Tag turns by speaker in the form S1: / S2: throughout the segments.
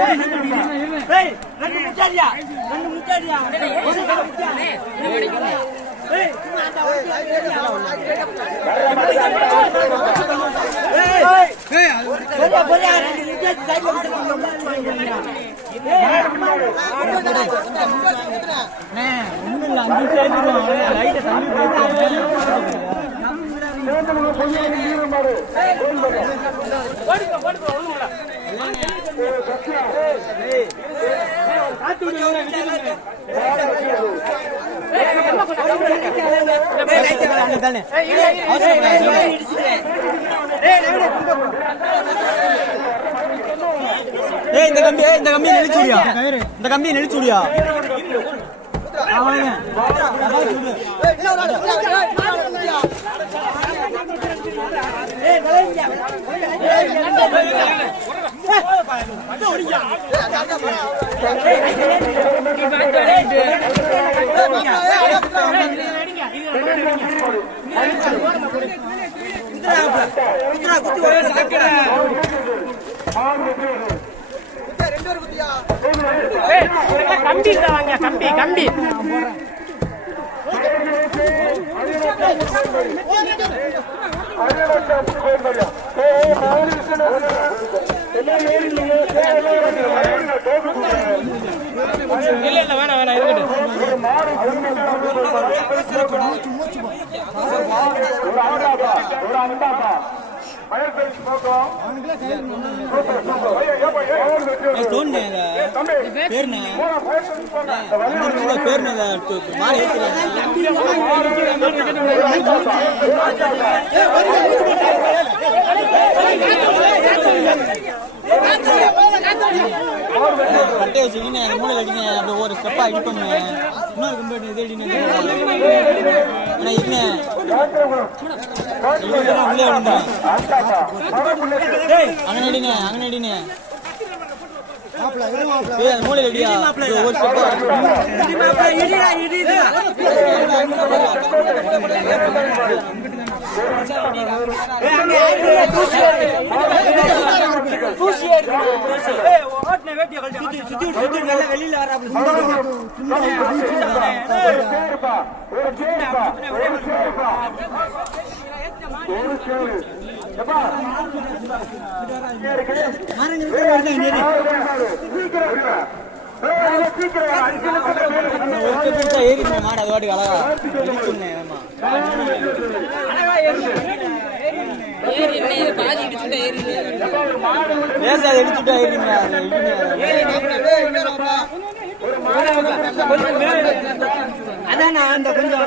S1: ஏய், ரெண்டு முட்டாடியா ரெண்டு முட்டாடியா ஒரு முட்டாடியா ஏய் சும்மா அந்த ஒரு ஏய் ஏய் போடா போடா ரெண்டு முட்டாடி சைடுல விட்டு ஒண்ணும் இல்ல அஞ்சு சேர்ந்து லைட்டை தள்ளி போயிட்டு ஏய் இந்த கம்பி இந்த கம்பி நெளிச்சுடியா இந்த கம்பி நெளிச்சுடியா
S2: கம்பி வாங்க கம்பி கம்பி இல்ல இல்ல வேணாம் வேணாம் இருக்கட்டும்
S1: பேருண்ணே பேருண்ணே மாலை கட்டையை வச்சுக்கின்னு மூளை அடிங்க அப்படி ஒரு ஸ்டெப்பாக இன்னொரு இது இருங்க உள்ளே விழுந்தேன் அங்கே அடிங்க அங்கே அடிங்க ஒரு ஸ்டெப்பாக வெளியில மாடு அது வாட்டுக்கு அழகா ஏறிங்க அதான் நான் அந்த கொஞ்சம்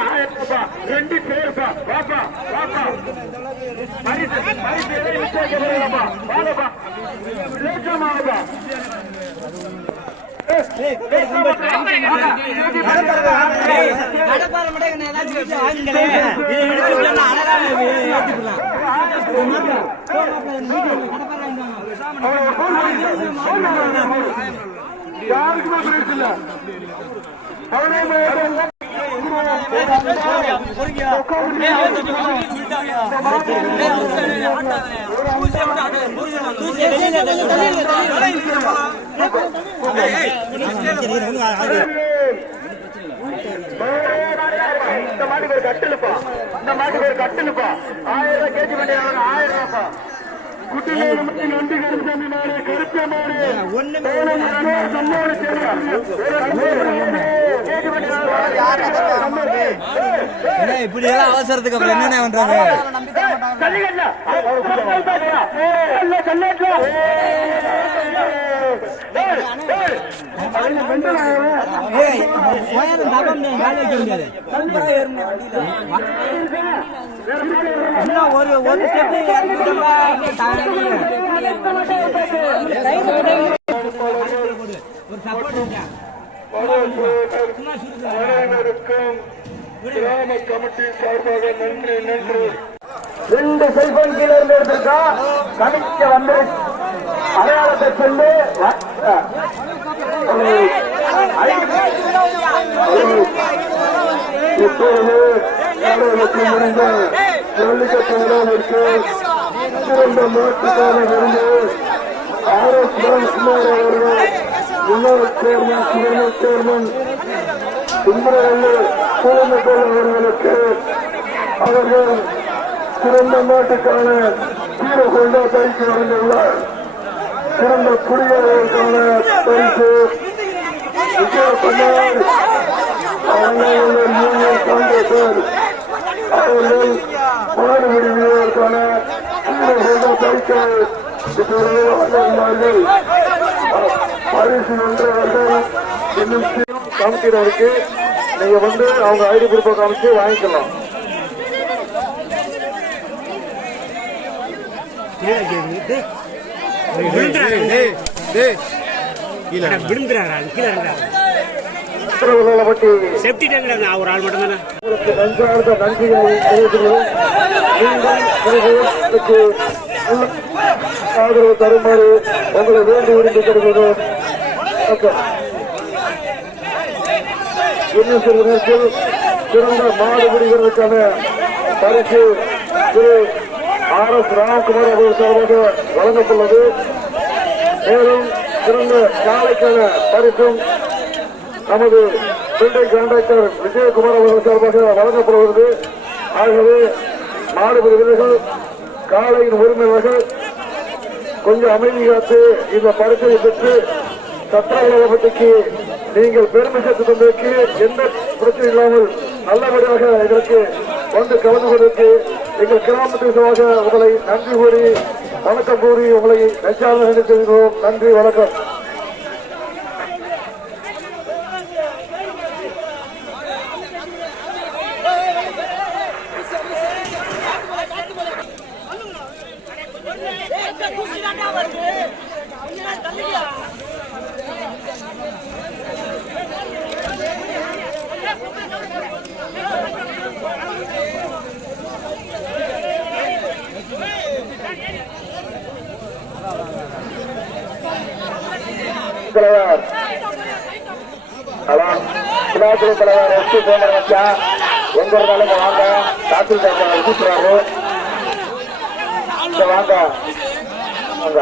S3: ஆயிரம் ரூபாய் ரெண்டு பேருப்பா வாப்பா வாப்பா பரிசு பரிசு எதை விசாரிக்கப்பா வாங்கப்பா லேச்சமாகப்பா யாருக்குமே பிரைஸ் இல்ல பதினேழு இந்த மாட்டுக்கு ஒரு கட்டிலுப்பா. இந்த மாட்டுக்கு ஒரு கட்டிலுப்பா. ஆயிரம் ரூபாய் கேஜி பண்ணி ஆயிரம் ரூபாய்ப்பா குட்டியில நன்றி கருப்ப
S1: இப்படி எல்லாம் அவசரத்துக்கு அப்புறம் என்னென்ன பண்றாங்க ஒரு ஒரு
S3: அனைவருக்கும் கிராம கமிட்டி சார்பாக நன்றி நன்றி ரெண்டு செல்போன் கீழே இருந்து கமிக்க வந்து அடையாளத்தை சென்று இப்பொழுது கடவுளுக்கு முடிந்த ஜல்லிக்கட்டு விழாவிற்கு சிறந்த மாட்டுக்கான விருந்து ஆர்எஸ் ராம்குமார் அவர்கள் முன்னாள் சேர்மன் துணை சேர்மன் அவர்களுக்கு அவர்கள் சிறந்த நாட்டுக்கான தீர கொண்டா பரிசு சிறந்த குடியரசுக்கான பரிசு விஜய் பண்ணார் யூனியன் காங்கிரசர் அவர்கள் பாடுபடி வீரருக்கான ஹீரோ கொண்டா பரிசு இப்பொழுது வழங்குவார்கள் பரிசு வென்றவர்கள் இன்னும் நீங்க வந்து அவங்க ஐடி குரூப்பை காமிச்சு வாங்கிக்கலாம் திருவள்ளுவப்பட்டி
S2: நான் ஒரு ஆள் மட்டும் தானே
S3: உங்களுக்கு நன்றார்ந்த நன்றிகளை தெரிவிக்கிறோம் மீண்டும் பிறகு இதற்கு முழு ஆதரவு தருமாறு உங்களை வேண்டி விரும்பி தருகிறோம் வணக்கம். இன்னும் சிறிது நேரத்தில் சிறந்த மாடு பிடிக்கிறதுக்கான பரிசு திரு ஆர் எஸ் ராம்குமார் அவர்கள் சார்பாக வழங்கப்பட்டுள்ளது. மேலும் சிறந்த காலைக்கான பரிசும் நமது பில்டை கான்ட்ராக்டர் விஜயகுமார் அவர்கள் சார்பாக வழங்கப்படுகிறது. ஆகவே மாடுபடி வீரர்கள் காலையின் உரிமையாளர்கள் கொஞ்சம் அமைதி காத்து இந்த பரிசை பெற்று சத்திரவளப்பட்டிக்கு நீங்கள் பெருமை சேர்த்து தந்ததற்கு எந்த பிரச்சனை இல்லாமல் நல்லபடியாக இதற்கு வந்து கலந்து கொண்டதற்கு எங்கள் கிராமத்தின் சார்பாக உங்களை நன்றி கூறி வணக்கம் கூறி உங்களை நெஞ்சாக நினைத்திருக்கிறோம் நன்றி வணக்கம் தலைவர். ஹலோ சிவாஜி தலைவர் எஸ் பி வச்சா எங்க இருந்தாலும் வாங்க. தாசில்தார் கூப்பிடுறாரு. இங்க வாங்க. வாங்க.